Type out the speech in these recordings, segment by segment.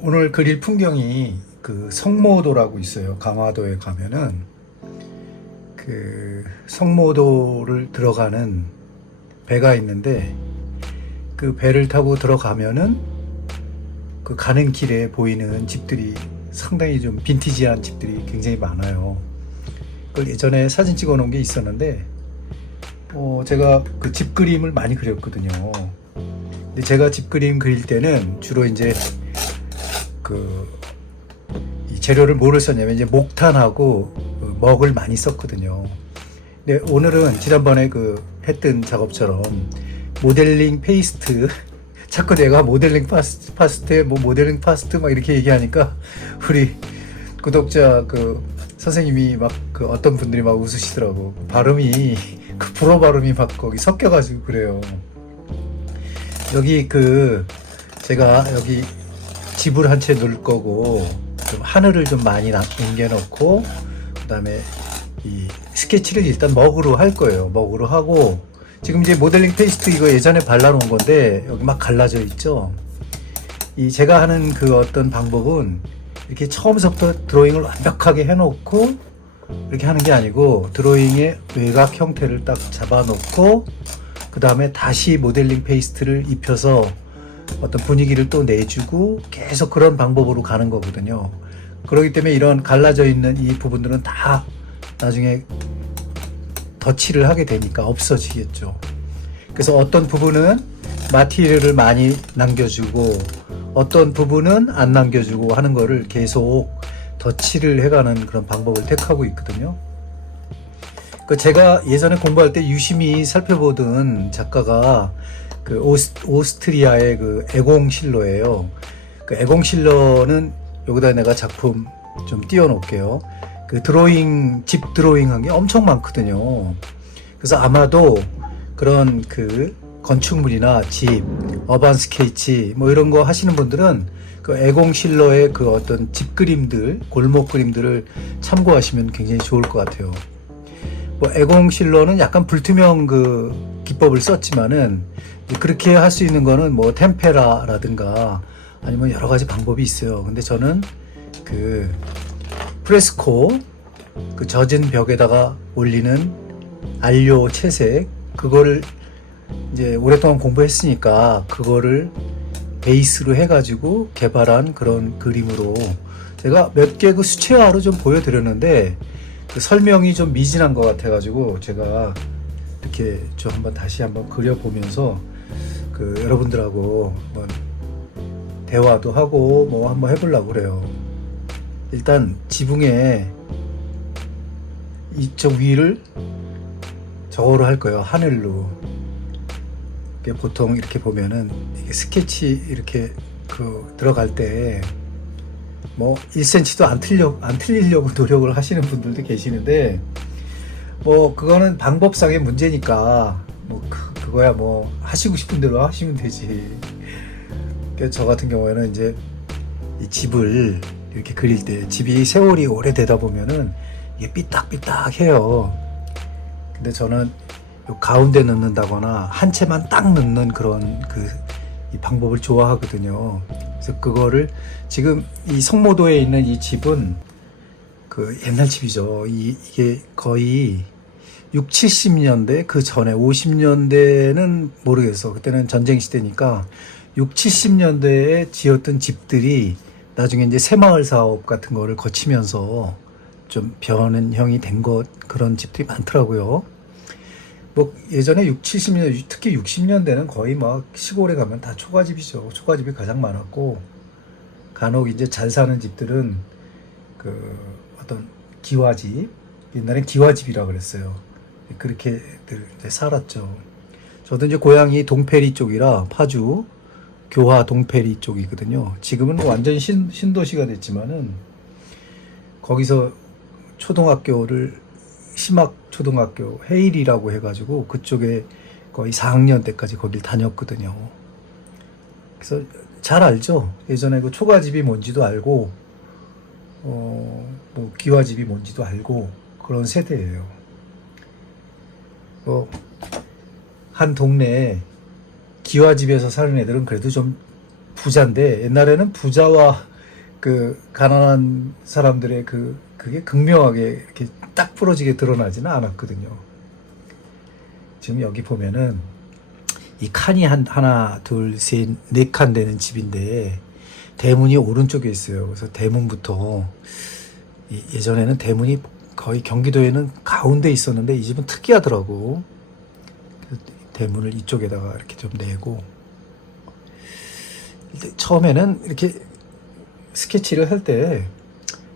오늘 그릴 풍경이 그 성모도라고 있어요. 강화도에 가면은 그 성모도를 들어가는 배가 있는데, 그 배를 타고 들어가면은 그 가는 길에 보이는 집들이 상당히 좀 빈티지한 집들이 굉장히 많아요. 그걸 예전에 사진 찍어 놓은 게 있었는데, 제가 그 집 그림을 많이 그렸거든요. 근데 제가 집 그림 그릴 때는 주로 이제 이 재료를 뭐를 썼냐면 이제 목탄하고 먹을 많이 썼거든요. 근데 오늘은 지난번에 했던 작업처럼 모델링 페이스트 자꾸 내가 모델링 파스트에 뭐 모델링 파스트 막 이렇게 얘기하니까 우리 구독자 선생님이 막 어떤 분들이 막 웃으시더라고. 발음이 불어 발음이 막 거기 섞여가지고 그래요. 여기 제가 여기 집을 한 채 넣을 거고, 좀 하늘을 좀 많이 남겨놓고, 그 다음에 이 스케치를 일단 먹으로 할 거예요. 먹으로 하고, 지금 이제 모델링 페이스트 이거 예전에 발라놓은 건데, 여기 막 갈라져 있죠. 제가 하는 어떤 방법은 이렇게 처음부터 드로잉을 완벽하게 해놓고, 이렇게 하는 게 아니고, 드로잉의 외곽 형태를 딱 잡아놓고, 그 다음에 다시 모델링 페이스트를 입혀서 어떤 분위기를 또 내주고 계속 그런 방법으로 가는 거거든요. 그렇기 때문에 이런 갈라져 있는 이 부분들은 다 나중에 덧칠을 하게 되니까 없어지겠죠. 그래서 어떤 부분은 마티리얼을 많이 남겨주고 어떤 부분은 안 남겨주고 하는 거를 계속 덧칠을 해가는 그런 방법을 택하고 있거든요. 제가 예전에 공부할 때 유심히 살펴보던 작가가 오스트리아의 에공 실러예요. 에공 실러는 여기다 내가 작품 좀 띄워놓을게요. 드로잉, 집 드로잉 한 게 엄청 많거든요. 그래서 아마도 그런 건축물이나 집, 어반 스케치 뭐 이런 거 하시는 분들은 에공 실러의 어떤 집 그림들, 골목 그림들을 참고하시면 굉장히 좋을 것 같아요. 에공 실러는 약간 불투명 기법을 썼지만은 그렇게 할 수 있는 거는 템페라라든가 아니면 여러 가지 방법이 있어요. 근데 저는 프레스코 젖은 벽에다가 올리는 안료 채색 그거를 이제 오랫동안 공부했으니까 그거를 베이스로 해가지고 개발한 그런 그림으로 제가 몇 개 수채화로 좀 보여드렸는데 설명이 좀 미진한 것 같아가지고 제가 이렇게 좀 다시 한번 그려보면서 여러분들하고 한번 대화도 하고 뭐 한번 해보려고 그래요. 일단 지붕에 이쪽 위를 저거로 할 거예요. 하늘로. 보통 이렇게 보면은 이게 스케치 이렇게 들어갈 때 뭐 1cm도 안 틀리려고 노력을 하시는 분들도 계시는데 그거는 방법상의 문제니까 그거야 하시고 싶은 대로 하시면 되지. 저 같은 경우에는 이제 이 집을 이렇게 그릴 때 집이 세월이 오래되다 보면은 이게 삐딱삐딱해요. 근데 저는 요 가운데 넣는다거나 한 채만 딱 넣는 그런 이 방법을 좋아하거든요. 그래서 그거를 지금 이 성모도에 있는 이 집은 옛날 집이죠. 이게 거의 6, 70년대 그 전에 50년대는 모르겠어. 그때는 전쟁 시대니까 6, 70년대에 지었던 집들이 나중에 이제 새마을 사업 같은 거를 거치면서 좀 변형이 된 그런 집들이 많더라고요. 예전에 6, 70년, 특히 60년대는 거의 막 시골에 가면 다 초가집이죠. 초가집이 가장 많았고, 간혹 이제 잘 사는 집들은 어떤 기와집, 옛날엔 기와집이라 그랬어요. 그렇게들 이제 살았죠. 저도 이제 고향이 동패리 쪽이라 파주, 교화 동패리 쪽이거든요. 지금은 완전히 신도시가 됐지만은 거기서 초등학교를 심학초등학교 해일이라고 해가지고 그쪽에 거의 4학년 때까지 거길 다녔거든요. 그래서 잘 알죠. 예전에 초가집이 뭔지도 알고 기와집이 뭔지도 알고 그런 세대예요. 한 동네에 기와집에서 사는 애들은 그래도 좀 부자인데 옛날에는 부자와 그 가난한 사람들의 그게 극명하게 이렇게 딱 부러지게 드러나지는 않았거든요. 지금 여기 보면은 이 칸이 하나, 둘, 셋, 네 칸 되는 집인데 대문이 오른쪽에 있어요. 그래서 대문부터 예전에는 대문이 거의 경기도에는 가운데 있었는데 이 집은 특이하더라고. 대문을 이쪽에다가 이렇게 좀 내고 처음에는 이렇게 스케치를 할 때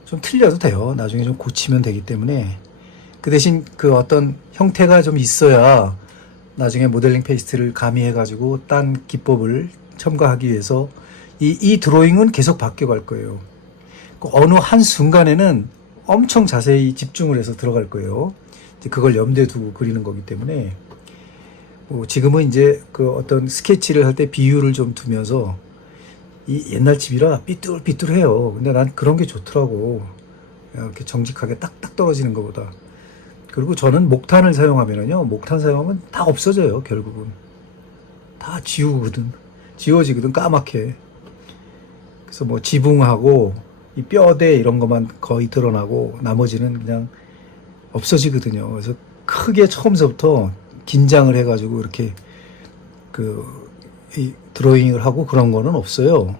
좀 틀려도 돼요. 나중에 좀 고치면 되기 때문에 그 대신 그 어떤 형태가 좀 있어야 나중에 모델링 페이스트를 가미해 가지고 딴 기법을 첨가하기 위해서 이 드로잉은 계속 바뀌어 갈 거예요. 어느 한 순간에는 엄청 자세히 집중을 해서 들어갈 거예요. 이제 그걸 염두에 두고 그리는 거기 때문에 지금은 이제 그 어떤 스케치를 할 때 비율을 좀 두면서 이 옛날 집이라 삐뚤삐뚤해요. 근데 난 그런 게 좋더라고. 이렇게 정직하게 딱딱 떨어지는 것보다. 그리고 저는 목탄을 사용하면은요, 목탄 사용하면 다 없어져요, 결국은. 다 지워지거든, 까맣게. 그래서 뭐 지붕하고 이 뼈대 이런 것만 거의 드러나고 나머지는 그냥 없어지거든요. 그래서 크게 처음서부터 긴장을 해가지고 이렇게 이 드로잉을 하고 그런 거는 없어요.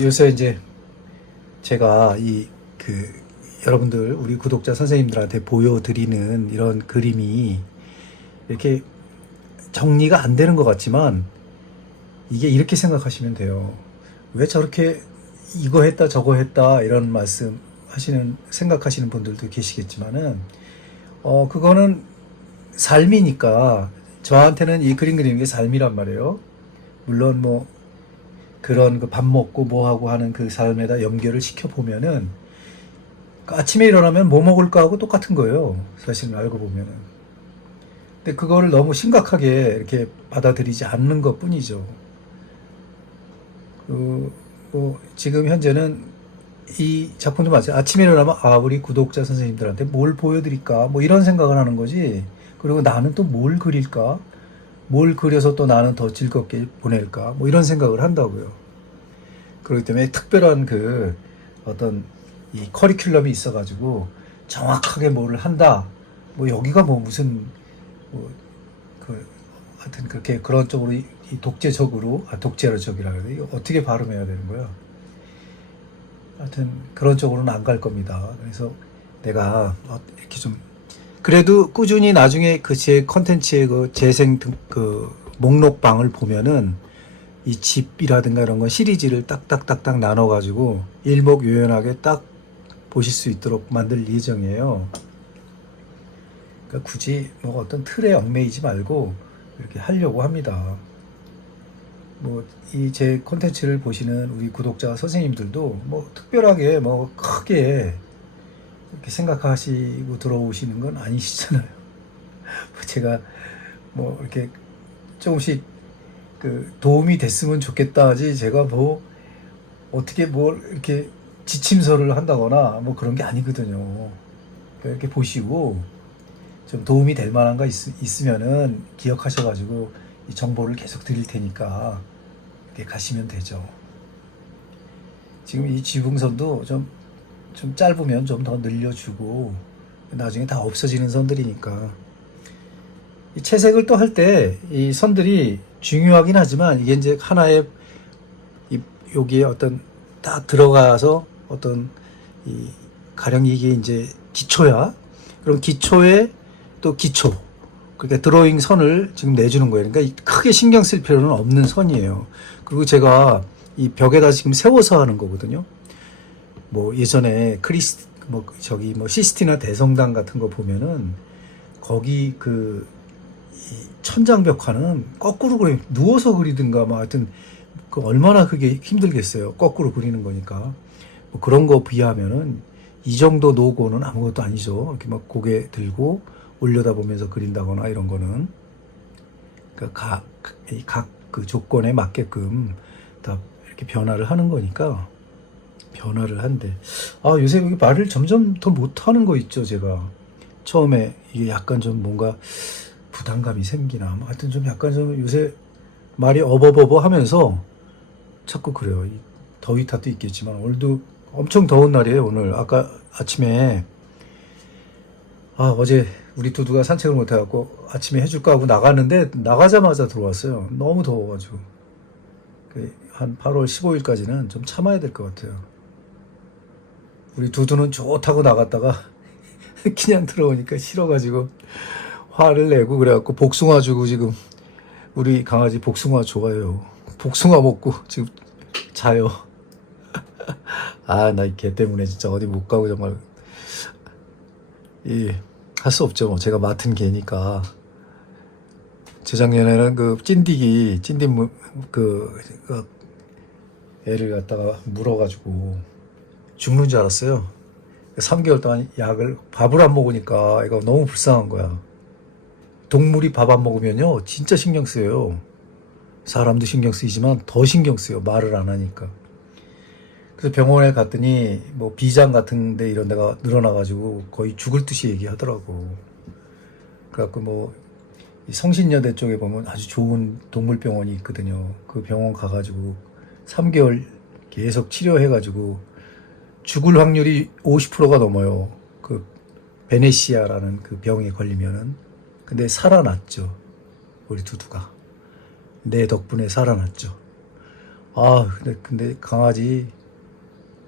요새 이제 제가 여러분들 우리 구독자 선생님들한테 보여드리는 이런 그림이 이렇게 정리가 안 되는 것 같지만 이게 이렇게 생각하시면 돼요. 왜 저렇게 이거 했다 저거 했다 이런 말씀 생각하시는 분들도 계시겠지만은 그거는 삶이니까 저한테는 이 그림 그리는 게 삶이란 말이에요. 물론 뭐 그런 그 밥 먹고 뭐 하고 하는 그 삶에다 연결을 시켜 보면은 아침에 일어나면 뭐 먹을까 하고 똑같은 거예요. 사실은 알고 보면은. 근데 그거를 너무 심각하게 이렇게 받아들이지 않는 것 뿐이죠. 지금 현재는 이 작품도 마찬가지. 아침에 일어나면 우리 구독자 선생님들한테 뭘 보여드릴까 뭐 이런 생각을 하는 거지. 그리고 나는 또 뭘 그릴까? 뭘 그려서 또 나는 더 즐겁게 보낼까? 뭐 이런 생각을 한다고요. 그렇기 때문에 특별한 어떤 이 커리큘럼이 있어가지고 정확하게 뭐를 한다. 뭐 여기가 뭐 무슨 하여튼 그렇게 그런 쪽으로 독재적이라 그래야 돼. 어떻게 발음해야 되는 거야? 하여튼 그런 쪽으로는 안 갈 겁니다. 그래서 내가 이렇게 좀 그래도 꾸준히 나중에 제 컨텐츠의 재생 목록방을 보면은 이 집이라든가 이런 건 시리즈를 딱딱딱딱 나눠가지고 일목요연하게 딱 보실 수 있도록 만들 예정이에요. 그러니까 굳이 뭐 어떤 틀에 얽매이지 말고 이렇게 하려고 합니다. 뭐 이 제 콘텐츠를 보시는 우리 구독자 선생님들도 뭐 특별하게 뭐 크게 이렇게 생각하시고 들어오시는 건 아니시잖아요. 제가 뭐 이렇게 조금씩 도움이 됐으면 좋겠다 하지 제가 뭐 어떻게 뭘 이렇게 지침서를 한다거나 뭐 그런 게 아니거든요. 그러니까 이렇게 보시고 좀 도움이 될 만한 거 있으면은 기억하셔가지고 이 정보를 계속 드릴 테니까 이렇게 가시면 되죠. 지금 이 지붕선도 좀 짧으면 좀 더 늘려주고 나중에 다 없어지는 선들이니까 이 채색을 또 할 때 이 선들이 중요하긴 하지만 이게 이제 하나의 여기에 어떤 딱 들어가서 어떤 가령 이게 이제 기초야. 그럼 기초에 또 기초. 그러니까 드로잉 선을 지금 내주는 거예요. 그러니까 크게 신경 쓸 필요는 없는 선이에요. 그리고 제가 이 벽에다 지금 세워서 하는 거거든요. 뭐 예전에 시스티나 대성당 같은 거 보면은 거기 이 천장벽화는 거꾸로 누워서 그리든가 뭐 하여튼 얼마나 그게 힘들겠어요. 거꾸로 그리는 거니까. 뭐 그런 거 비하면은 이 정도 노고는 아무것도 아니죠. 이렇게 막 고개 들고 올려다보면서 그린다거나 이런 거는 그러니까 각 조건에 맞게끔 다 이렇게 변화를 하는 거니까 변화를 한대. 요새 여기 말을 점점 더 못하는 거 있죠. 제가 처음에 이게 약간 좀 뭔가 부담감이 생기나 뭐 하여튼 좀 약간 좀 요새 말이 어버버버 하면서 자꾸 그래요. 이 더위 탓도 있겠지만 오늘도 엄청 더운 날이에요. 오늘 아까 아침에 어제 우리 두두가 산책을 못 해갖고 아침에 해줄까 하고 나갔는데 나가자마자 들어왔어요. 너무 더워가지고 한 8월 15일까지는 좀 참아야 될 것 같아요. 우리 두두는 좋다고 나갔다가 그냥 들어오니까 싫어가지고 화를 내고 그래갖고 복숭아 주고 지금 우리 강아지 복숭아 좋아해요. 복숭아 먹고 지금 자요. 나 이 개 때문에 진짜 어디 못 가고 정말 할 수 없죠. 뭐 제가 맡은 개니까. 재작년에는 그 찐디 애를 갖다가 물어가지고 죽는 줄 알았어요. 3개월 동안 밥을 안 먹으니까 애가 너무 불쌍한 거야. 동물이 밥 안 먹으면요 진짜 신경 쓰여요. 사람도 신경 쓰이지만 더 신경 쓰여, 말을 안 하니까. 그래서 병원에 갔더니 뭐 비장 같은 데 이런 데가 늘어나가지고 거의 죽을 듯이 얘기하더라고. 그래갖고 뭐 성신여대 쪽에 보면 아주 좋은 동물병원이 있거든요. 그 병원 가가지고 3개월 계속 치료해가지고 죽을 확률이 50%가 넘어요. 그 베네시아라는 그 병에 걸리면은. 근데 살아났죠. 우리 두두가. 내 덕분에 살아났죠. 근데 강아지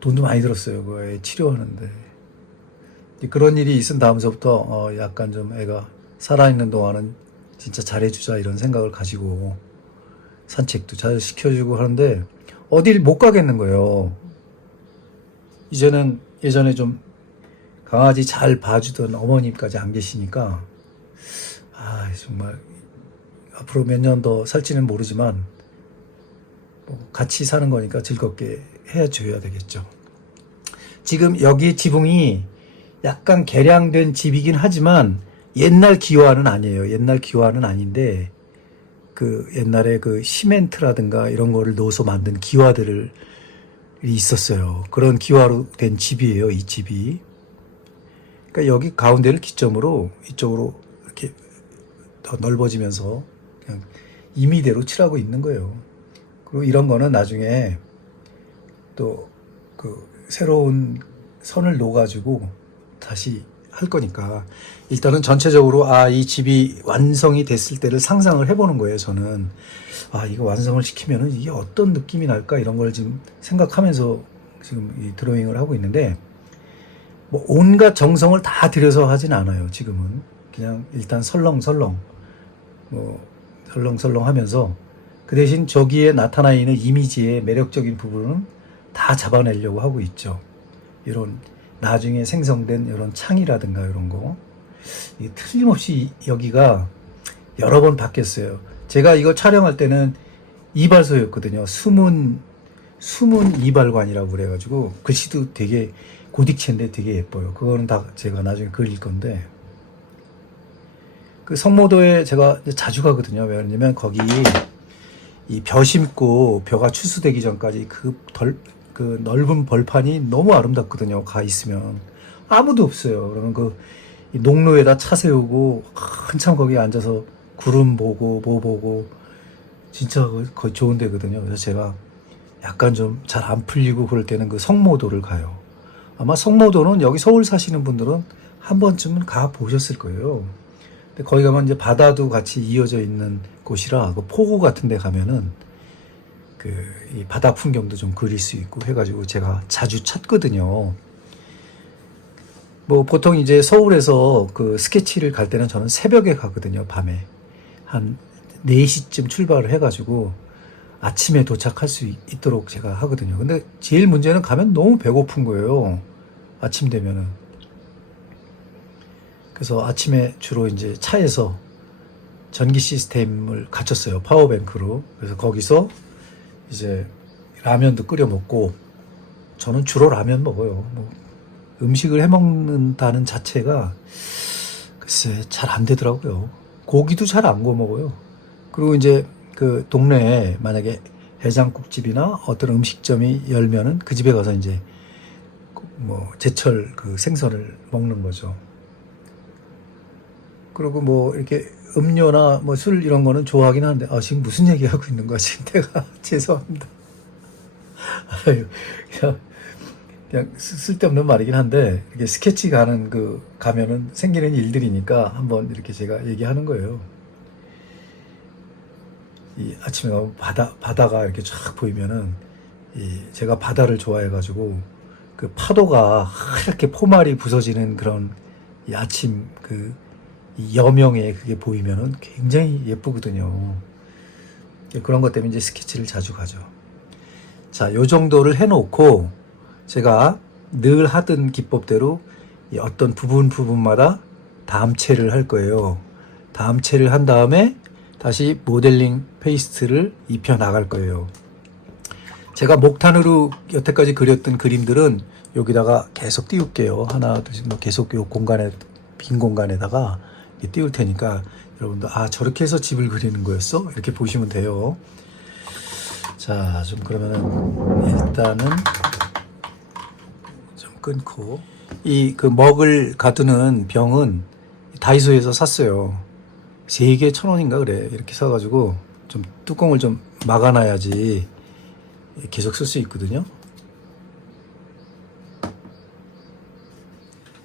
돈도 많이 들었어요. 그 애 치료하는데. 그런 일이 있은 다음서부터 약간 좀 애가 살아있는 동안은 진짜 잘해주자 이런 생각을 가지고 산책도 잘 시켜주고 하는데 어딜 못 가겠는 거예요. 이제는 예전에 좀 강아지 잘 봐주던 어머님까지 안 계시니까 정말 앞으로 몇 년 더 살지는 모르지만 뭐 같이 사는 거니까 즐겁게 해줘야 되겠죠. 지금 여기 지붕이 약간 개량된 집이긴 하지만 옛날 기와는 아니에요. 옛날 기와는 아닌데 그 옛날에 그 시멘트라든가 이런 거를 넣어서 만든 기와들이 있었어요. 그런 기와로 된 집이에요. 이 집이. 그러니까 여기 가운데를 기점으로 이쪽으로 이렇게 더 넓어지면서 그냥 임의대로 칠하고 있는 거예요. 그리고 이런 거는 나중에 또 그 새로운 선을 놓아가지고 다시 할 거니까 일단은 전체적으로 이 집이 완성이 됐을 때를 상상을 해보는 거예요. 저는 이거 완성을 시키면은 이게 어떤 느낌이 날까 이런 걸 지금 생각하면서 지금 이 드로잉을 하고 있는데 뭐 온갖 정성을 다 들여서 하진 않아요. 지금은 그냥 일단 설렁설렁 하면서 그 대신 저기에 나타나 있는 이미지의 매력적인 부분은 다 잡아내려고 하고 있죠. 이런 나중에 생성된 이런 창이라든가 이런 거 틀림없이 여기가 여러 번 바뀌었어요. 제가 이거 촬영할 때는 이발소였거든요. 숨은 이발관이라고 그래가지고 글씨도 되게 고딕체인데 되게 예뻐요. 그거는 다 제가 나중에 그릴 건데 그 성모도에 제가 자주 가거든요. 왜냐면 거기 이 벼 심고 벼가 추수되기 전까지 그 넓은 벌판이 너무 아름답거든요. 가 있으면 아무도 없어요. 그러면 그 농로에다 차 세우고 한참 거기 앉아서 구름 보고 뭐 보고 진짜 거의 좋은 데거든요. 그래서 제가 약간 좀 잘 안 풀리고 그럴 때는 그 성모도를 가요. 아마 성모도는 여기 서울 사시는 분들은 한 번쯤은 가 보셨을 거예요. 근데 거기 가면 이제 바다도 같이 이어져 있는 곳이라 그 포구 같은 데 가면은 이 바다 풍경도 좀 그릴 수 있고 해가지고 제가 자주 찾거든요. 뭐 보통 이제 서울에서 그 스케치를 갈 때는 저는 새벽에 가거든요. 밤에 한 4시쯤 출발을 해가지고 아침에 도착할 수 있도록 제가 하거든요. 근데 제일 문제는 가면 너무 배고픈 거예요. 아침 되면은. 그래서 아침에 주로 이제 차에서 전기 시스템을 갖췄어요. 파워뱅크로. 그래서 거기서 이제 라면도 끓여 먹고 저는 주로 라면 먹어요. 뭐 음식을 해 먹는다는 자체가 글쎄 잘 안 되더라고요. 고기도 잘 안 구워 먹어요. 그리고 이제 그 동네에 만약에 해장국집이나 어떤 음식점이 열면은 그 집에 가서 이제 뭐 제철 그 생선을 먹는 거죠. 그리고 뭐 이렇게 음료나 뭐 술 이런 거는 좋아하긴 하는데, 지금 무슨 얘기하고 있는 거야, 지금 내가. 죄송합니다. 아유, 그냥 쓸데없는 말이긴 한데, 이게 스케치 가면은 생기는 일들이니까 한번 이렇게 제가 얘기하는 거예요. 이 아침에 가면 바다가 이렇게 쫙 보이면은, 제가 바다를 좋아해가지고, 그 파도가 이렇게 포말이 부서지는 그런 이 아침 이 여명에 그게 보이면은 굉장히 예쁘거든요. 그런 것 때문에 이제 스케치를 자주 가죠. 자, 요 정도를 해놓고 제가 늘 하던 기법대로 이 어떤 부분마다 다음체를 할 거예요. 다음체를 한 다음에 다시 모델링 페이스트를 입혀 나갈 거예요. 제가 목탄으로 여태까지 그렸던 그림들은 여기다가 계속 띄울게요. 하나, 둘, 셋, 계속 요 빈 공간에다가 띄울 테니까 여러분들, 저렇게 해서 집을 그리는 거였어? 이렇게 보시면 돼요. 자, 좀 그러면은 일단은 좀 끊고, 먹을 가두는 병은 다이소에서 샀어요. 3개 1,000원인가 그래. 이렇게 사가지고 좀 뚜껑을 좀 막아놔야지 계속 쓸 수 있거든요.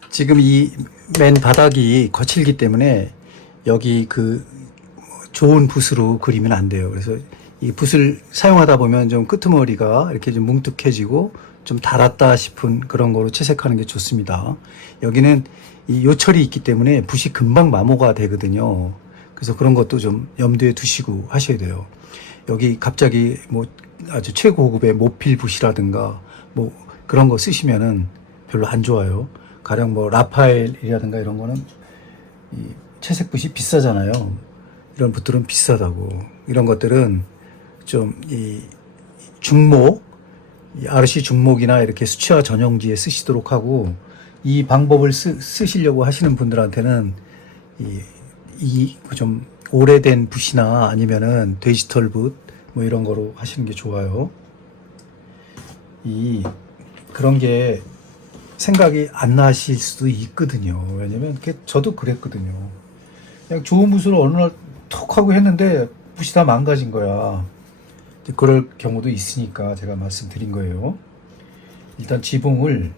지금 이 맨 바닥이 거칠기 때문에 여기 좋은 붓으로 그리면 안 돼요. 그래서 이 붓을 사용하다 보면 좀 끄트머리가 이렇게 좀 뭉툭해지고 좀 달았다 싶은 그런 거로 채색하는 게 좋습니다. 여기는 이 요철이 있기 때문에 붓이 금방 마모가 되거든요. 그래서 그런 것도 좀 염두에 두시고 하셔야 돼요. 여기 갑자기 뭐 아주 최고급의 모필 붓이라든가 뭐 그런 거 쓰시면은 별로 안 좋아요. 가령 뭐 라파엘이라든가 이런 거는 이 채색 붓이 비싸잖아요. 이런 붓들은 비싸다고. 이런 것들은 좀 이 중목, 이 RC 중목이나 이렇게 수채화 전용지에 쓰시도록 하고, 이 방법을 쓰시려고 하시는 분들한테는 좀 오래된 붓이나 아니면은 디지털 붓 뭐 이런 거로 하시는 게 좋아요. 그런 게 생각이 안 나실 수도 있거든요. 왜냐면 저도 그랬거든요. 그냥 좋은 붓으로 어느 날 톡 하고 했는데 붓이 다 망가진 거야. 그럴 경우도 있으니까 제가 말씀드린 거예요. 일단 지붕이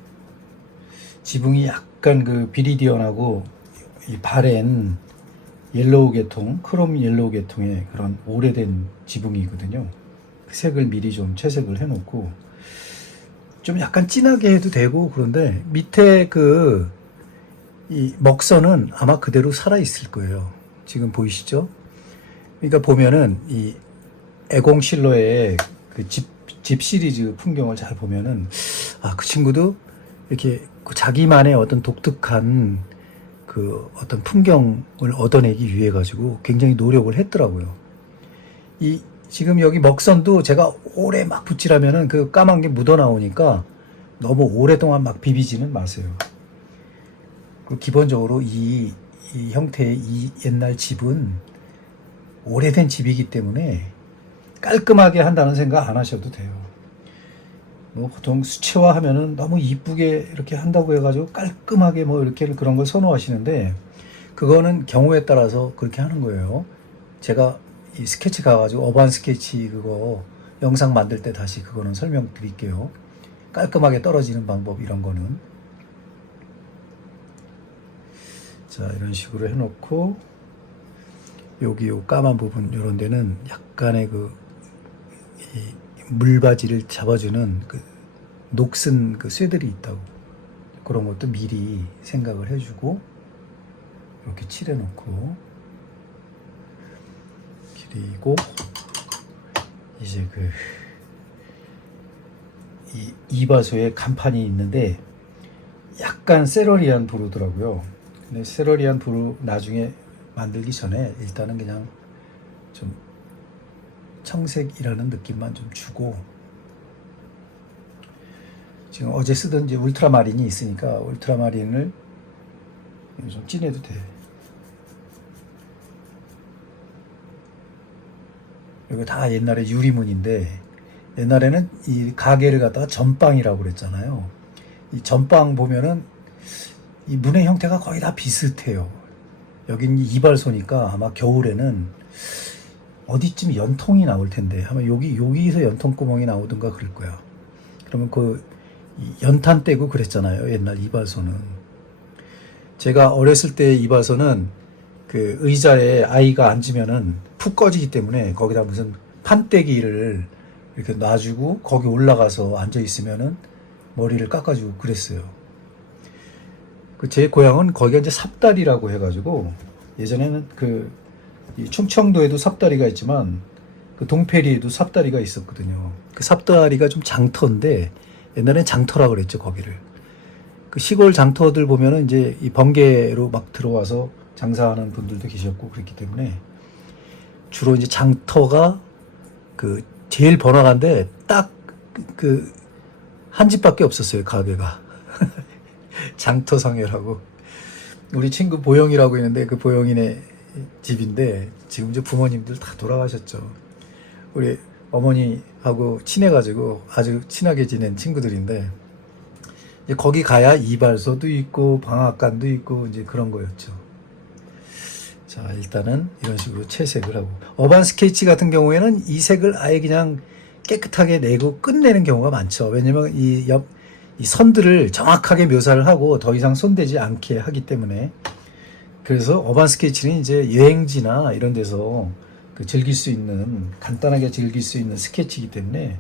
약간 비리디언하고 이 바렌 옐로우 계통, 크롬 옐로우 계통의 그런 오래된 지붕이거든요. 그 색을 미리 좀 채색을 해놓고, 좀 약간 진하게 해도 되고, 그런데 밑에 이 먹선은 아마 그대로 살아있을 거예요. 지금 보이시죠? 그러니까 보면은 이 에공실러의 집 시리즈 풍경을 잘 보면은, 그 친구도 이렇게 자기만의 어떤 독특한 어떤 풍경을 얻어내기 위해 가지고 굉장히 노력을 했더라고요. 지금 여기 먹선도 제가 오래 막 붓질하면은 까만 게 묻어 나오니까 너무 오랫동안 막 비비지는 마세요. 기본적으로 이 형태의 이 옛날 집은 오래된 집이기 때문에 깔끔하게 한다는 생각 안 하셔도 돼요. 뭐 보통 수채화 하면은 너무 이쁘게 이렇게 한다고 해가지고 깔끔하게 뭐 이렇게 그런 걸 선호하시는데, 그거는 경우에 따라서 그렇게 하는 거예요. 제가 이 스케치 가가지고 어반 스케치 그거 영상 만들 때 다시 그거는 설명드릴게요. 깔끔하게 떨어지는 방법 이런 거는. 자, 이런 식으로 해놓고 여기 요 까만 부분 이런 데는 약간의 이 물바지를 잡아주는 녹슨 쇠들이 있다고. 그런 것도 미리 생각을 해주고 이렇게 칠해놓고, 그리고 이제 이 이바소에 간판이 있는데 약간 세러리안 브루더라고요. 근데 세러리안 브루 나중에 만들기 전에 일단은 그냥 좀 청색이라는 느낌만 좀 주고, 지금 어제 쓰던 이제 울트라마린이 있으니까 울트라마린을 좀 진해도 돼. 이거 다 옛날에 유리문인데, 옛날에는 이 가게를 갖다가 전방이라고 그랬잖아요. 이 전방 보면은 이 문의 형태가 거의 다 비슷해요. 여긴 이발소니까 아마 겨울에는 어디쯤 연통이 나올 텐데 아마 여기서 연통 구멍이 나오든가 그럴 거야. 그러면 이 연탄 떼고 그랬잖아요. 옛날 이발소는. 제가 어렸을 때 이발소는 그 의자에 아이가 앉으면은 푹 꺼지기 때문에 거기다 무슨 판때기를 이렇게 놔주고 거기 올라가서 앉아 있으면은 머리를 깎아주고 그랬어요. 제 고향은 거기가 이제 삽다리라고 해가지고 예전에는 이 충청도에도 삽다리가 있지만 그 동패리에도 삽다리가 있었거든요. 그 삽다리가 좀 장터인데 옛날엔 장터라 그랬죠 거기를. 그 시골 장터들 보면은 이제 이 번개로 막 들어와서 장사하는 분들도 계셨고 그랬기 때문에 주로 이제 장터가 그 제일 번화가인데 딱 한 집밖에 없었어요 가게가. 장터상회라고. 우리 친구 보영이라고 있는데 그 보영이네 집인데 지금 이제 부모님들 다 돌아가셨죠. 우리 어머니하고 친해가지고 아주 친하게 지낸 친구들인데 이제 거기 가야 이발소도 있고 방앗간도 있고 이제 그런 거였죠. 자, 일단은 이런 식으로 채색을 하고 어반 스케치 같은 경우에는 이 색을 아예 그냥 깨끗하게 내고 끝내는 경우가 많죠. 왜냐면 이 선들을 정확하게 묘사를 하고 더 이상 손대지 않게 하기 때문에. 그래서 어반 스케치는 이제 여행지나 이런 데서 즐길 수 있는, 간단하게 즐길 수 있는 스케치이기 때문에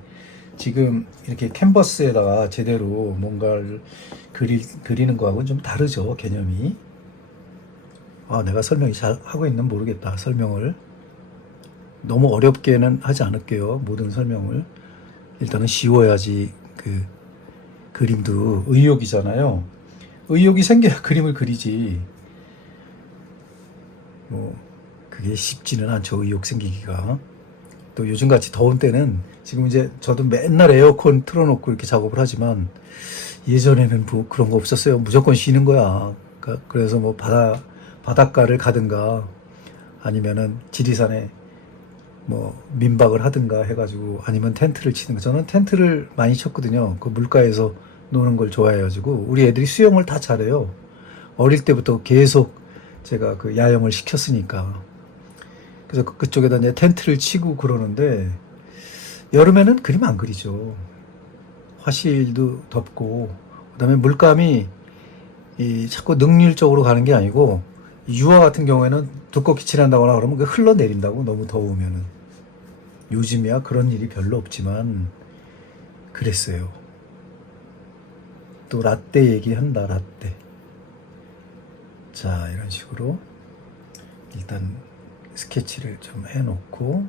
지금 이렇게 캔버스에다가 제대로 뭔가를 그리는 거하고는 좀 다르죠, 개념이. 내가 설명이 잘 하고 있는 모르겠다. 설명을 너무 어렵게는 하지 않을게요. 모든 설명을 일단은 쉬워야지 그림도 의욕이잖아요. 의욕이 생겨야 그림을 그리지. 그게 쉽지는 않죠. 의욕 생기기가. 또 요즘같이 더운 때는 지금 이제 저도 맨날 에어컨 틀어놓고 이렇게 작업을 하지만 예전에는 뭐 그런 거 없었어요. 무조건 쉬는 거야. 그래서 뭐 바닷가를 가든가 아니면은 지리산에 뭐 민박을 하든가 해가지고 아니면 텐트를 치든가. 저는 텐트를 많이 쳤거든요. 그 물가에서 노는 걸 좋아해가지고 우리 애들이 수영을 다 잘해요. 어릴 때부터 계속 제가 야영을 시켰으니까. 그래서 그쪽에다 이제 텐트를 치고 그러는데 여름에는 그림 안 그리죠. 화실도 덥고 그다음에 물감이 자꾸 능률적으로 가는 게 아니고 유화 같은 경우에는 두껍게 칠한다거나 그러면 흘러내린다고 너무 더우면은. 요즘이야 그런 일이 별로 없지만 그랬어요. 또 라떼 얘기한다. 라떼. 자, 이런 식으로 일단 스케치를 좀 해놓고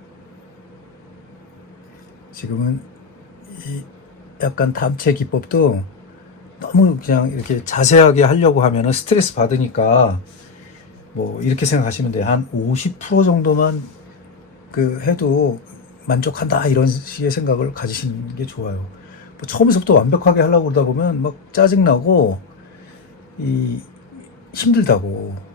지금은 이 약간 담체 기법도 너무 그냥 이렇게 자세하게 하려고 하면은 스트레스 받으니까 뭐 이렇게 생각하시면 돼요. 한 50% 정도만 해도 만족한다 이런 식의 생각을 가지시는 게 좋아요. 뭐 처음에서부터 완벽하게 하려고 그러다 보면 막 짜증나고 힘들다고.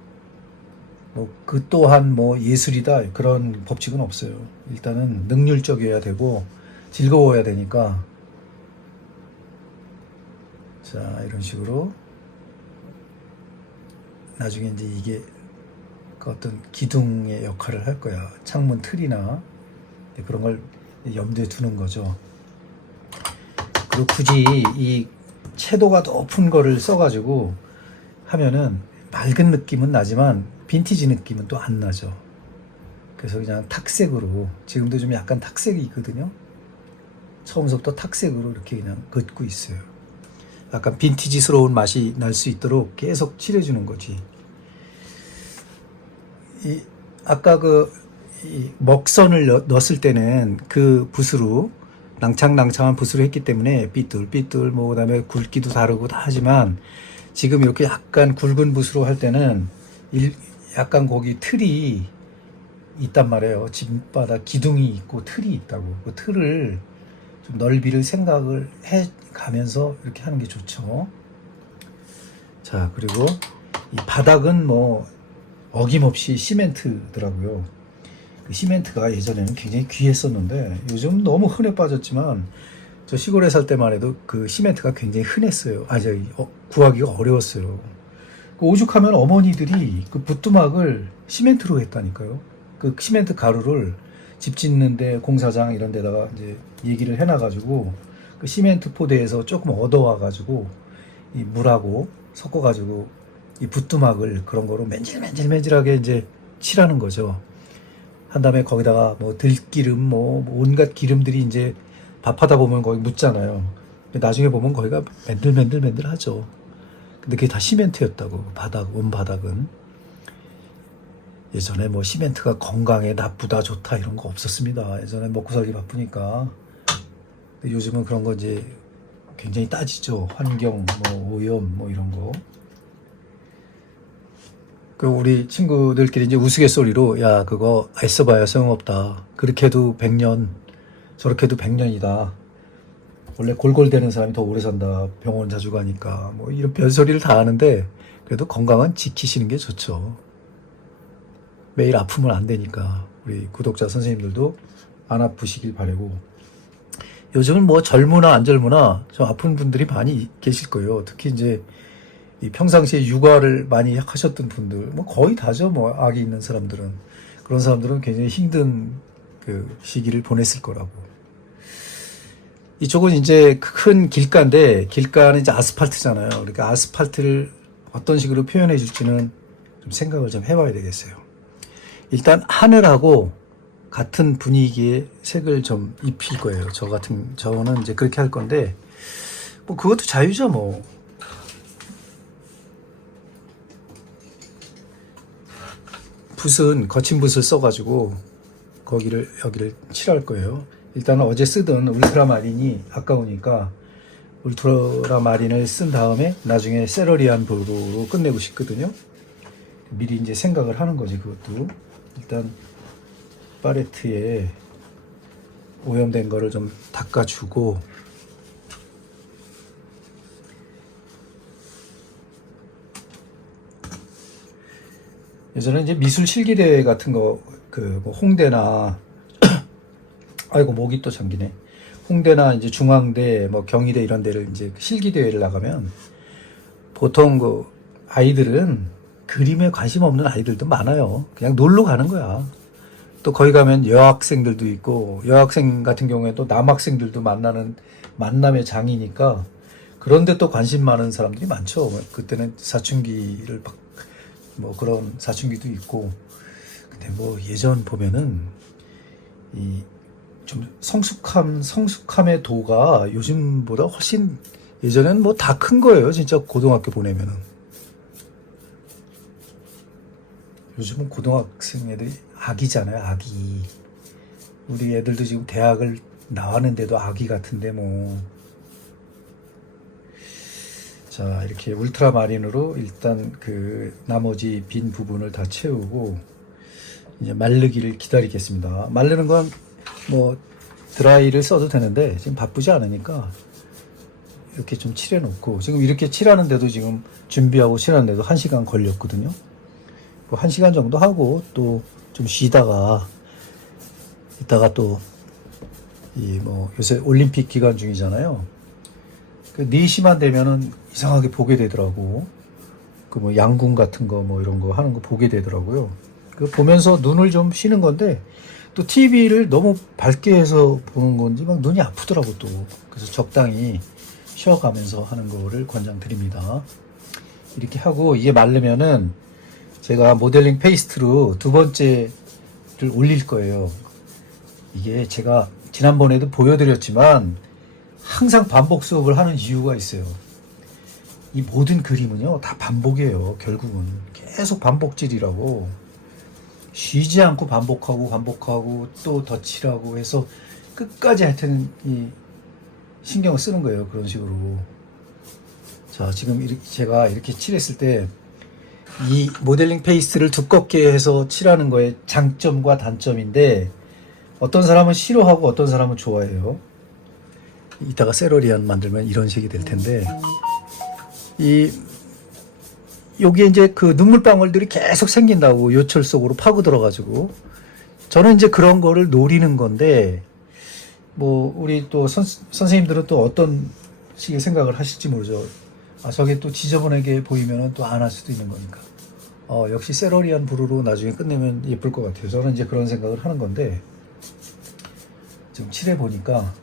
그 또한 뭐 예술이다 그런 법칙은 없어요. 일단은 능률적이어야 되고 즐거워야 되니까. 자, 이런 식으로 나중에 이제 이게 어떤 기둥의 역할을 할 거야. 창문 틀이나 그런 걸 염두에 두는 거죠. 그리고 굳이 이 채도가 높은 거를 써가지고 하면은 맑은 느낌은 나지만 빈티지 느낌은 또 안 나죠. 그래서 그냥 탁색으로, 지금도 좀 약간 탁색이 있거든요. 처음부터 탁색으로 이렇게 그냥 긋고 있어요. 약간 빈티지스러운 맛이 날 수 있도록 계속 칠해주는 거지. 아까 이 먹선을 넣었을 때는 그 붓으로 낭창낭창한 붓으로 했기 때문에 삐뚤삐뚤 뭐 그다음에 굵기도 다르고 다 하지만 지금 이렇게 약간 굵은 붓으로 할 때는 약간 거기 틀이 있단 말이에요. 집마다 기둥이 있고 틀이 있다고. 그 틀을 좀 넓이를 생각을 해 가면서 이렇게 하는 게 좋죠. 자, 그리고 이 바닥은 뭐 어김없이 시멘트더라고요. 그 시멘트가 예전에는 굉장히 귀했었는데 요즘 너무 흔해 빠졌지만 저 시골에 살 때만 해도 그 시멘트가 굉장히 흔했어요. 구하기가 어려웠어요. 그 오죽하면 어머니들이 그 부뚜막을 시멘트로 했다니까요. 그 시멘트 가루를 집 짓는데 공사장 이런 데다가 이제 얘기를 해놔가지고 그 시멘트 포대에서 조금 얻어와가지고 이 물하고 섞어가지고 이 부뚜막을 그런 거로 맨질맨질맨질하게 이제 칠하는 거죠. 한 다음에 거기다가 뭐 들기름 뭐 온갖 기름들이 이제 밥하다 보면 거기 묻잖아요. 나중에 보면 거기가 맨들맨들맨들하죠. 근데 그게 다 시멘트였다고. 바닥, 온 바닥은. 예전에 뭐 시멘트가 건강에 나쁘다 좋다 이런 거 없었습니다. 예전에 먹고 살기 바쁘니까. 근데 요즘은 그런 거 이제 굉장히 따지죠. 환경, 뭐 오염, 뭐 이런 거. 그 우리 친구들끼리 이제 우스갯소리로 야 그거 애써봐야 소용없다. 그렇게 해도 100년, 저렇게 해도 100년이다. 원래 골골대는 사람이 더 오래 산다. 병원 자주 가니까 뭐 이런 별소리를 다 하는데 그래도 건강은 지키시는 게 좋죠. 매일 아프면 안 되니까 우리 구독자 선생님들도 안 아프시길 바라고. 요즘은 뭐 젊으나 안 젊으나 좀 아픈 분들이 많이 계실 거예요. 특히 이제 이 평상시에 육아를 많이 하셨던 분들, 뭐 거의 다죠. 뭐 아기 있는 사람들은 그런 사람들은 굉장히 힘든 그 시기를 보냈을 거라고. 이쪽은 이제 큰 길가인데 길가는 이제 아스팔트잖아요. 그러니까 아스팔트를 어떤 식으로 표현해 줄지는 좀 생각을 좀 해봐야 되겠어요. 일단 하늘하고 같은 분위기의 색을 좀 입힐 거예요. 저는 이제 그렇게 할 건데 뭐 그것도 자유죠 뭐. 붓은 거친 붓을 써가지고 여기를 칠할 거예요. 일단은 어제 쓰던 울트라마린이 아까우니까 울트라마린을 쓴 다음에 나중에 세러리안 블루로 끝내고 싶거든요. 미리 이제 생각을 하는 거지 그것도. 일단 팔레트에 오염된 거를 좀 닦아주고 예전에 이제 미술 실기대회 같은 거 뭐 홍대나 아이고 목이 또 잠기네. 홍대나 이제 중앙대 뭐 경희대 이런 데를 이제 실기대회를 나가면 보통 그 아이들은 그림에 관심 없는 아이들도 많아요. 그냥 놀러 가는 거야. 또 거기 가면 여학생들도 있고 여학생 같은 경우에 또 남학생들도 만나는 만남의 장이니까 그런데 또 관심 많은 사람들이 많죠. 그때는 사춘기를 뭐 그런 사춘기도 있고. 근데 뭐 예전 보면은 이 좀 성숙함의 도가 요즘보다 훨씬 예전에는 뭐 다 큰 거예요. 진짜 고등학교 보내면은. 요즘은 고등학생 애들이 아기잖아요. 아기. 우리 애들도 지금 대학을 나왔는데도 아기 같은데 뭐. 자, 이렇게 울트라마린으로 일단 그 나머지 빈 부분을 다 채우고 이제 마르기를 기다리겠습니다. 마르는 건 뭐 드라이를 써도 되는데 지금 바쁘지 않으니까 이렇게 좀 칠해 놓고 지금 이렇게 칠하는데도 지금 준비하고 칠하는데도 1시간 걸렸거든요. 뭐 1시간 정도 하고 또 좀 쉬다가 이따가 또 이 뭐 요새 올림픽 기간 중이잖아요. 그 4시만 되면은 이상하게 보게 되더라고. 그 뭐 양궁 같은 거 뭐 이런 거 하는 거 보게 되더라고요. 그 보면서 눈을 좀 쉬는 건데 또 TV를 너무 밝게 해서 보는 건지 막 눈이 아프더라고 또. 그래서 적당히 쉬어가면서 하는 거를 권장드립니다. 이렇게 하고 이게 마르면은 제가 모델링 페이스트로 두 번째를 올릴 거예요. 이게 제가 지난번에도 보여드렸지만 항상 반복 수업을 하는 이유가 있어요. 이 모든 그림은요 다 반복이에요. 결국은 계속 반복질이라고. 쉬지 않고 반복하고 또 덧칠하고 해서 끝까지 하여튼 이 신경을 쓰는 거예요. 그런 식으로. 자, 지금 제가 이렇게 칠했을 때 이 모델링 페이스트를 두껍게 해서 칠하는 거에 장점과 단점인데 어떤 사람은 싫어하고 어떤 사람은 좋아해요. 이따가 세러리안 만들면 이런 식이 될 텐데 여기에 이제 그 눈물방울들이 계속 생긴다고 요철 속으로 파고 들어가지고 저는 이제 그런 거를 노리는 건데 뭐 우리 또 선생님들은 또 어떤 식의 생각을 하실지 모르죠. 아, 저게 또 지저분하게 보이면 또 안 할 수도 있는 거니까. 역시 세러리안 브루로 나중에 끝내면 예쁠 것 같아요. 저는 이제 그런 생각을 하는 건데, 지금 칠해 보니까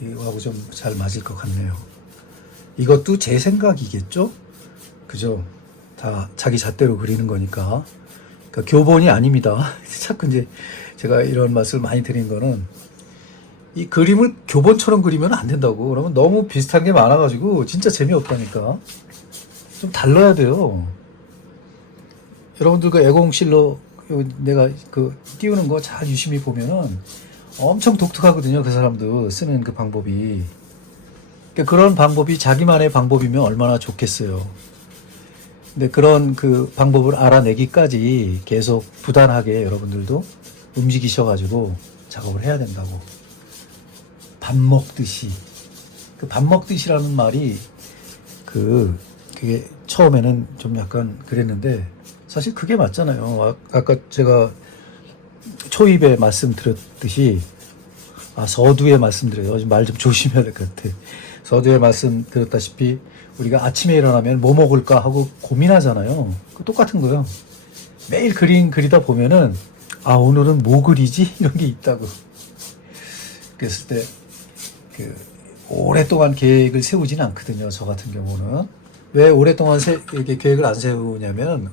이거하고 좀 잘 맞을 것 같네요. 이것도 제 생각이겠죠? 그죠? 다 자기 잣대로 그리는 거니까. 그러니까 교본이 아닙니다. 자꾸 이제 제가 이런 말씀을 많이 드린 거는, 이 그림을 교본처럼 그리면 안 된다고. 그러면 너무 비슷한 게 많아가지고 진짜 재미없다니까. 좀 달라야 돼요. 여러분들 그 애공실로 내가 그 띄우는 거 잘 유심히 보면은 엄청 독특하거든요. 그 사람도 쓰는 그 방법이. 그러니까 그런 방법이 자기만의 방법이면 얼마나 좋겠어요. 근데 그런 그 방법을 알아내기까지 계속 부단하게 여러분들도 움직이셔가지고 작업을 해야 된다고. 밥 먹듯이. 그 밥 먹듯이라는 말이 그게 처음에는 좀 약간 그랬는데 사실 그게 맞잖아요. 아까 제가 초입에 말씀드렸듯이, 서두에 말씀드려요. 말 좀 조심해야 될 것 같아. 서두에 말씀드렸다시피 우리가 아침에 일어나면 뭐 먹을까 하고 고민하잖아요. 그 똑같은 거예요. 매일 그림 그리다 보면은 오늘은 뭐 그리지? 이런 게 있다고. 그랬을 때 오랫동안 계획을 세우지는 않거든요. 저 같은 경우는. 왜 오랫동안 이렇게 계획을 안 세우냐면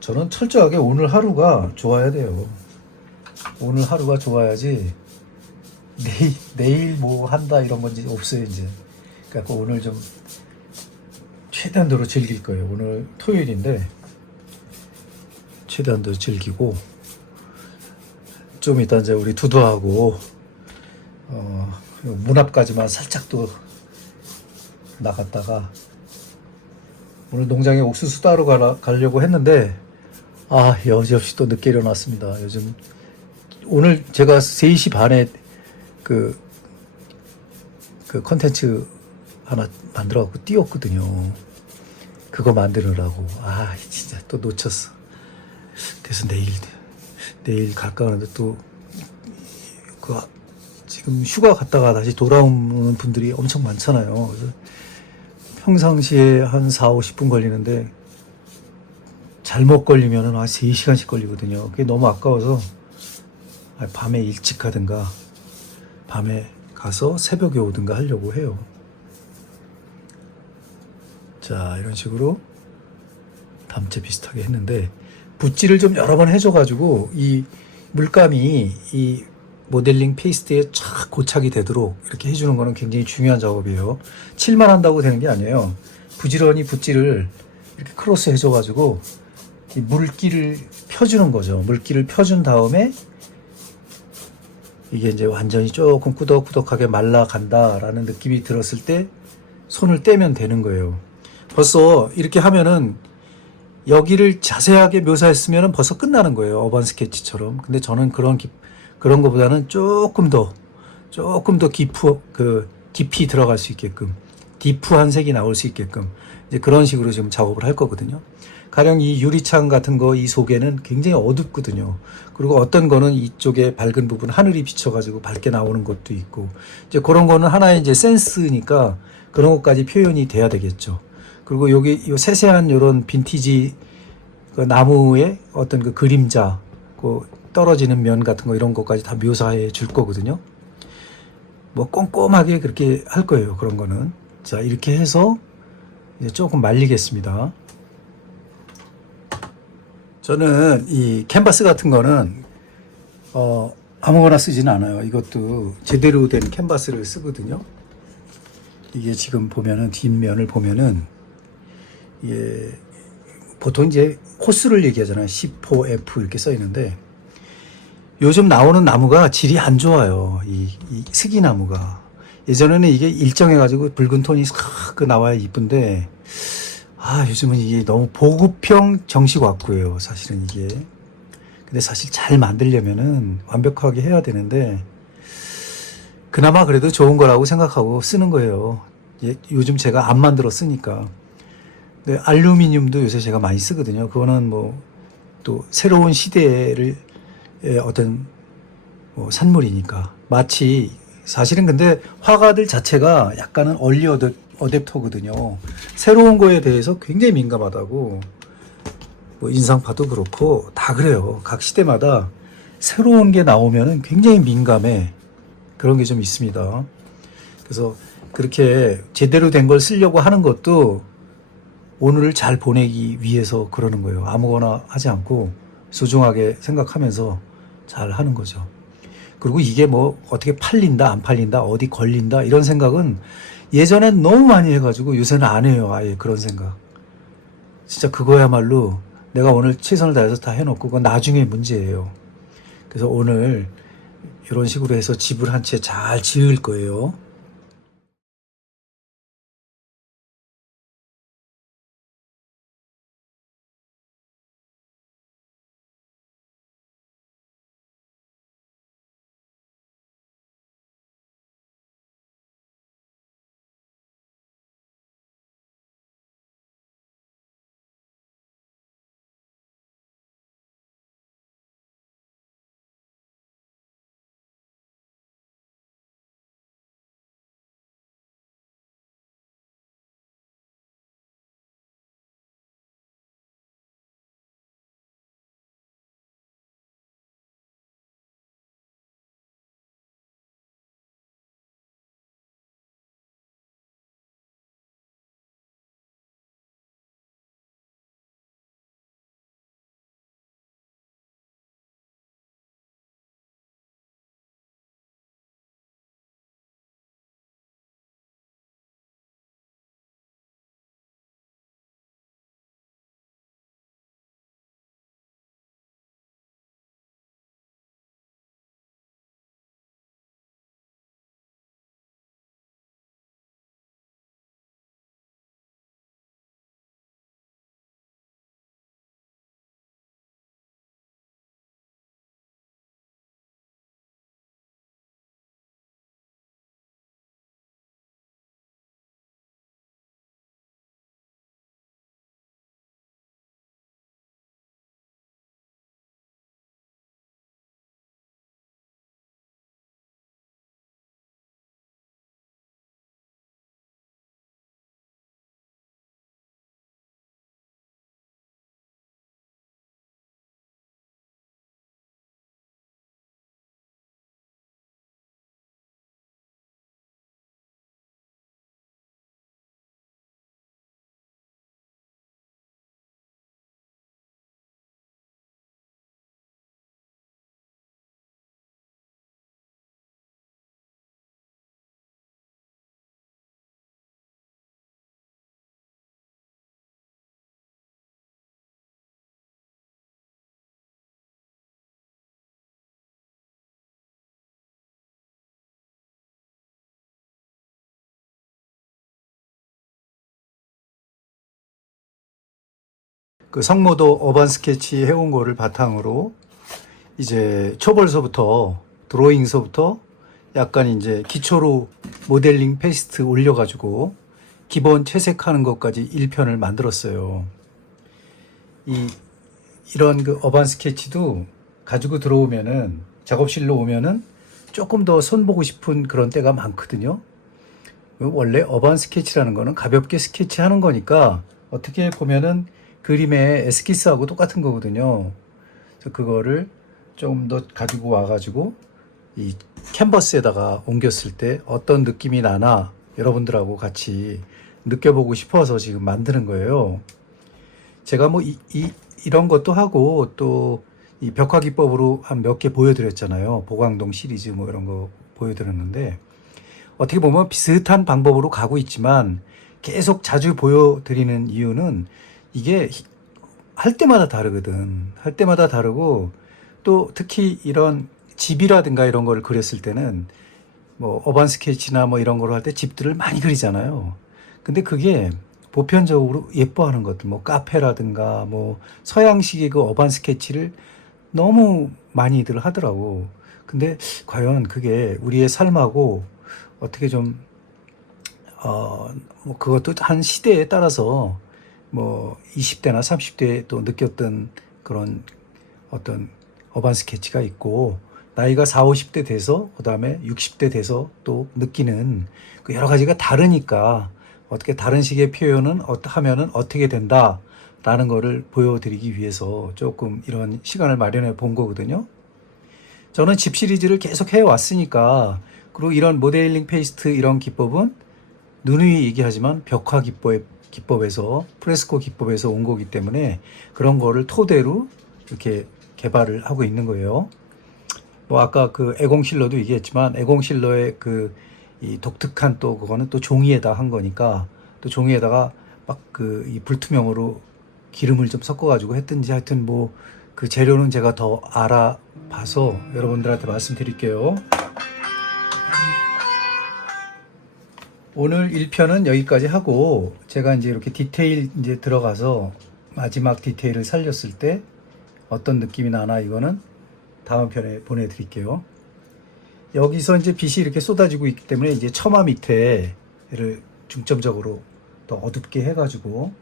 저는 철저하게 오늘 하루가 좋아야 돼요. 오늘 하루가 좋아야지 내일 뭐 한다 이런 건지 없어요 이제. 그러니까 오늘 좀 최대한도로 즐길 거예요. 오늘 토요일인데 최대한도로 즐기고 좀 이따 이제 우리 두두하고 문 앞까지만 살짝 또 나갔다가 오늘 농장에 옥수수 따러 가려고 했는데 여지없이 또 늦게 일어났습니다. 요즘 오늘 제가 3시 반에 그 컨텐츠 하나 만들어갖고 띄웠거든요. 그거 만드느라고. 진짜 또 놓쳤어. 그래서 내일 갈까 하는데 또 지금 휴가 갔다가 다시 돌아오는 분들이 엄청 많잖아요. 그래서 평상시에 한 4-50분 걸리는데 잘못 걸리면 한 3시간씩 걸리거든요. 그게 너무 아까워서 밤에 일찍 가든가 밤에 가서 새벽에 오든가 하려고 해요. 자, 이런 식으로 담체 비슷하게 했는데 붓질을 좀 여러 번 해줘가지고 이 물감이 이 모델링 페이스트에 쫙 고착이 되도록 이렇게 해주는 거는 굉장히 중요한 작업이에요. 칠만 한다고 되는 게 아니에요. 부지런히 붓질을 이렇게 크로스 해줘가지고 이 물기를 펴주는 거죠. 물기를 펴준 다음에 이게 이제 완전히 조금 꾸덕꾸덕하게 말라간다라는 느낌이 들었을 때 손을 떼면 되는 거예요. 벌써 이렇게 하면은 여기를 자세하게 묘사했으면 벌써 끝나는 거예요. 어반 스케치처럼. 근데 저는 그런 거보다는 조금 더 깊이 들어갈 수 있게끔, 디프한 색이 나올 수 있게끔 이제 그런 식으로 지금 작업을 할 거거든요. 가령 이 유리창 같은 거 이 속에는 굉장히 어둡거든요. 그리고 어떤 거는 이쪽에 밝은 부분 하늘이 비쳐가지고 밝게 나오는 것도 있고, 이제 그런 거는 하나의 이제 센스니까 그런 것까지 표현이 돼야 되겠죠. 그리고 여기 이 세세한 이런 빈티지 그 나무의 어떤 그 그림자, 그 떨어지는 면 같은 거 이런 것까지 다 묘사해 줄 거거든요. 뭐 꼼꼼하게 그렇게 할 거예요. 그런 거는. 자, 이렇게 해서 이제 조금 말리겠습니다. 저는 이 캔버스 같은 거는 아무거나 쓰지는 않아요. 이것도 제대로 된 캔버스를 쓰거든요. 이게 지금 보면은 뒷면을 보면은 이게 보통 이제 코스를 얘기하잖아요. C4F 이렇게 써 있는데 요즘 나오는 나무가 질이 안 좋아요. 이 스기나무가. 예전에는 이게 일정해가지고 붉은 톤이 싹 나와야 이쁜데 요즘은 이게 너무 보급형 정식 왁구예요. 사실은 이게. 근데 사실 잘 만들려면은 완벽하게 해야 되는데 그나마 그래도 좋은 거라고 생각하고 쓰는 거예요. 요즘 제가 안 만들어 쓰니까. 근데 알루미늄도 요새 제가 많이 쓰거든요. 그거는 뭐 또 새로운 시대를 어떤 산물이니까. 마치 사실은 근데 화가들 자체가 약간은 얼리 어댑터거든요. 새로운 거에 대해서 굉장히 민감하다고. 뭐 인상파도 그렇고 다 그래요. 각 시대마다 새로운 게 나오면 굉장히 민감해. 그런 게 좀 있습니다. 그래서 그렇게 제대로 된 걸 쓰려고 하는 것도 오늘을 잘 보내기 위해서 그러는 거예요. 아무거나 하지 않고 소중하게 생각하면서 잘 하는 거죠. 그리고 이게 뭐 어떻게 팔린다 안 팔린다 어디 걸린다 이런 생각은 예전엔 너무 많이 해가지고 요새는 안 해요. 아예 그런 생각. 진짜 그거야말로 내가 오늘 최선을 다해서 다 해놓고 그건 나중에 문제예요. 그래서 오늘 이런 식으로 해서 집을 한 채 잘 지을 거예요. 그 성모도 어반 스케치 해온 거를 바탕으로 이제 초벌서부터 드로잉서부터 약간 이제 기초로 모델링 페이스트 올려가지고 기본 채색하는 것까지 1편을 만들었어요. 이런 그 어반 스케치도 가지고 들어오면은 작업실로 오면은 조금 더 손보고 싶은 그런 때가 많거든요. 원래 어반 스케치라는 거는 가볍게 스케치하는 거니까 어떻게 보면은 그림의 에스키스하고 똑같은 거거든요. 그래서 그거를 좀 더 가지고 와가지고 이 캔버스에다가 옮겼을 때 어떤 느낌이 나나 여러분들하고 같이 느껴보고 싶어서 지금 만드는 거예요. 제가 뭐 이런 것도 하고 또 이 벽화 기법으로 한 몇 개 보여드렸잖아요. 보광동 시리즈 뭐 이런 거 보여드렸는데 어떻게 보면 비슷한 방법으로 가고 있지만 계속 자주 보여드리는 이유는 이게 할 때마다 다르거든. 할 때마다 다르고 또 특히 이런 집이라든가 이런 거를 그렸을 때는 뭐 어반 스케치나 뭐 이런 거를 할 때 집들을 많이 그리잖아요. 근데 그게 보편적으로 예뻐하는 것들 뭐 카페라든가 뭐 서양식의 그 어반 스케치를 너무 많이들 하더라고. 근데 과연 그게 우리의 삶하고 어떻게 좀 뭐 그것도 한 시대에 따라서 뭐 20대나 30대에 또 느꼈던 그런 어떤 어반 스케치가 있고 나이가 4, 50대 돼서 그다음에 60대 돼서 또 느끼는 그 여러 가지가 다르니까 어떻게 다른 식의 표현은 하면은 어떻게 된다 라는 거를 보여드리기 위해서 조금 이런 시간을 마련해 본 거거든요. 저는 집 시리즈를 계속 해왔으니까, 그리고 이런 모델링 페이스트 이런 기법은 누누이 얘기하지만 벽화 기법에서 프레스코 기법에서 온 거기 때문에 그런 거를 토대로 이렇게 개발을 하고 있는 거예요. 뭐 아까 그 에공실러도 얘기했지만 에공실러의 그 이 독특한 또 그거는 또 종이에다 한 거니까, 또 종이에다가 막 그 이 불투명으로 기름을 좀 섞어가지고 했든지, 하여튼 뭐 그 재료는 제가 더 알아봐서 여러분들한테 말씀드릴게요. 오늘 1편은 여기까지 하고, 제가 이제 이렇게 디테일 이제 들어가서 마지막 디테일을 살렸을 때 어떤 느낌이 나나, 이거는 다음 편에 보내드릴게요. 여기서 이제 빛이 이렇게 쏟아지고 있기 때문에 이제 처마 밑에를 중점적으로 더 어둡게 해가지고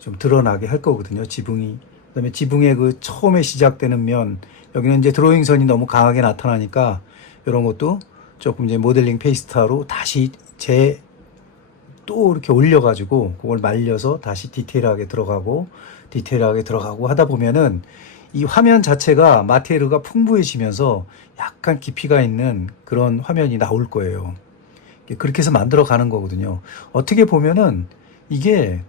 좀 드러나게 할 거거든요. 지붕이. 그다음에 지붕의 그 처음에 시작되는 면, 여기는 이제 드로잉선이 너무 강하게 나타나니까 이런 것도 조금 이제 모델링 페이스트로 다시 또 이렇게 올려가지고 그걸 말려서 다시 디테일하게 들어가고 하다 보면은 이 화면 자체가 마테리얼가 풍부해지면서 약간 깊이가 있는 그런 화면이 나올 거예요. 그렇게 해서 만들어 가는 거거든요. 어떻게 보면은 이게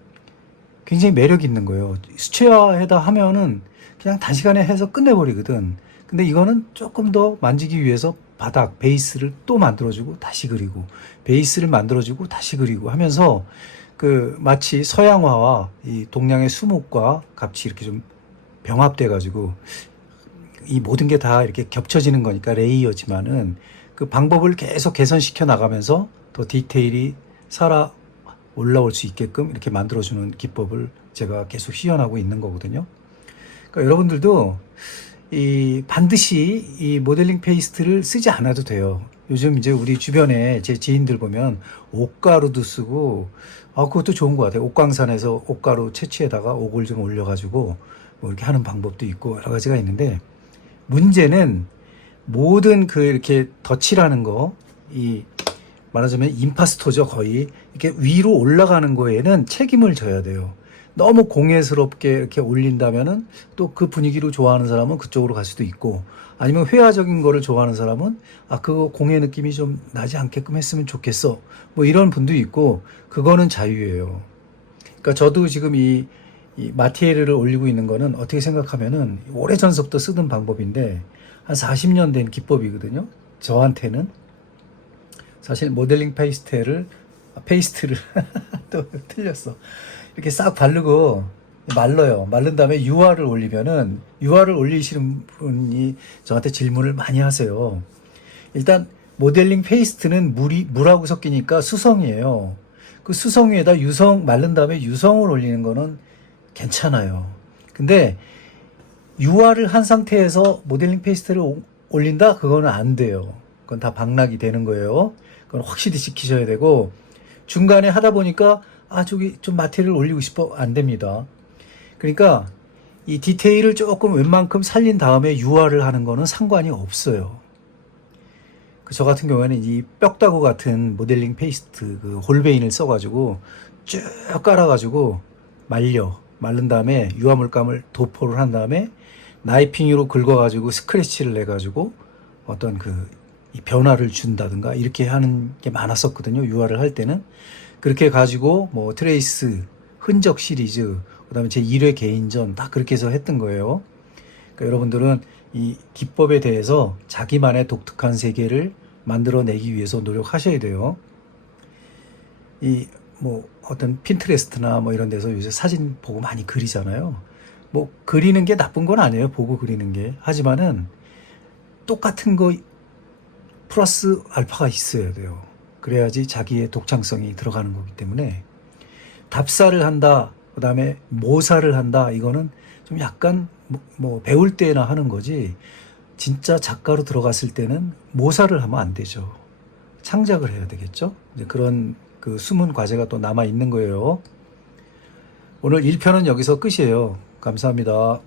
굉장히 매력 있는 거예요. 수채화에다 하면은 그냥 단시간에 해서 끝내버리거든. 근데 이거는 조금 더 만지기 위해서 바닥, 베이스를 또 만들어주고 다시 그리고, 베이스를 만들어주고 다시 그리고 하면서 그 마치 서양화와 이 동양의 수묵과 같이 이렇게 좀 병합돼가지고 이 모든 게 다 이렇게 겹쳐지는 거니까 레이어지만은 그 방법을 계속 개선시켜 나가면서 더 디테일이 살아 올라올 수 있게끔 이렇게 만들어주는 기법을 제가 계속 시연하고 있는 거거든요. 그러니까 여러분들도 반드시 이 모델링 페이스트를 쓰지 않아도 돼요. 요즘 이제 우리 주변에 제 지인들 보면 옷가루도 쓰고, 그것도 좋은 것 같아요. 옥광산에서 옷가루 채취에다가 옥을 좀 올려가지고 뭐 이렇게 하는 방법도 있고 여러 가지가 있는데, 문제는 모든 그 이렇게 덧칠하는 거, 말하자면 임파스토죠. 거의 이렇게 위로 올라가는 거에는 책임을 져야 돼요. 너무 공예스럽게 이렇게 올린다면은 또 그 분위기로 좋아하는 사람은 그쪽으로 갈 수도 있고, 아니면 회화적인 거를 좋아하는 사람은 그거 공예 느낌이 좀 나지 않게끔 했으면 좋겠어, 뭐 이런 분도 있고, 그거는 자유예요. 그러니까 저도 지금 이 마티에르를 올리고 있는 거는 어떻게 생각하면은 오래전부터 쓰던 방법인데 한 40년 된 기법이거든요. 저한테는 사실 모델링 페이스트를 또 틀렸어. 이렇게 싹 바르고 말러요. 마른 다음에 유화를 올리면은, 유화를 올리시는 분이 저한테 질문을 많이 하세요. 일단 모델링 페이스트는 물하고 섞이니까 수성이에요. 그 수성 위에다 마른 다음에 유성을 올리는 거는 괜찮아요. 근데 유화를 한 상태에서 모델링 페이스트를 올린다? 그거는 안 돼요. 그건 다 방락이 되는 거예요. 그건 확실히 지키셔야 되고, 중간에 하다 보니까 저기 좀 마테리얼을 올리고 싶어, 안 됩니다. 그러니까 이 디테일을 조금 웬만큼 살린 다음에 유화를 하는 거는 상관이 없어요. 저 같은 경우에는 이 뼈다구 같은 모델링 페이스트 그 홀베인을 써가지고 쭉 깔아가지고 마른 다음에 유화물감을 도포를 한 다음에 나이핑으로 긁어가지고 스크래치를 내가지고 어떤 이 변화를 준다든가 이렇게 하는 게 많았었거든요. 유화를 할 때는. 그렇게 가지고 뭐 트레이스, 흔적 시리즈, 그다음에 제 1회 개인전 다 그렇게 해서 했던 거예요. 그러니까 여러분들은 이 기법에 대해서 자기만의 독특한 세계를 만들어내기 위해서 노력하셔야 돼요. 뭐 어떤 핀트레스트나 뭐 이런 데서 요새 사진 보고 많이 그리잖아요. 뭐 그리는 게 나쁜 건 아니에요. 보고 그리는 게. 하지만은 똑같은 거 플러스 알파가 있어야 돼요. 그래야지 자기의 독창성이 들어가는 거기 때문에, 답사를 한다, 그 다음에 모사를 한다, 이거는 좀 약간 뭐 배울 때나 하는 거지, 진짜 작가로 들어갔을 때는 모사를 하면 안 되죠. 창작을 해야 되겠죠. 이제 그런 그 숨은 과제가 또 남아 있는 거예요. 오늘 1편은 여기서 끝이에요. 감사합니다.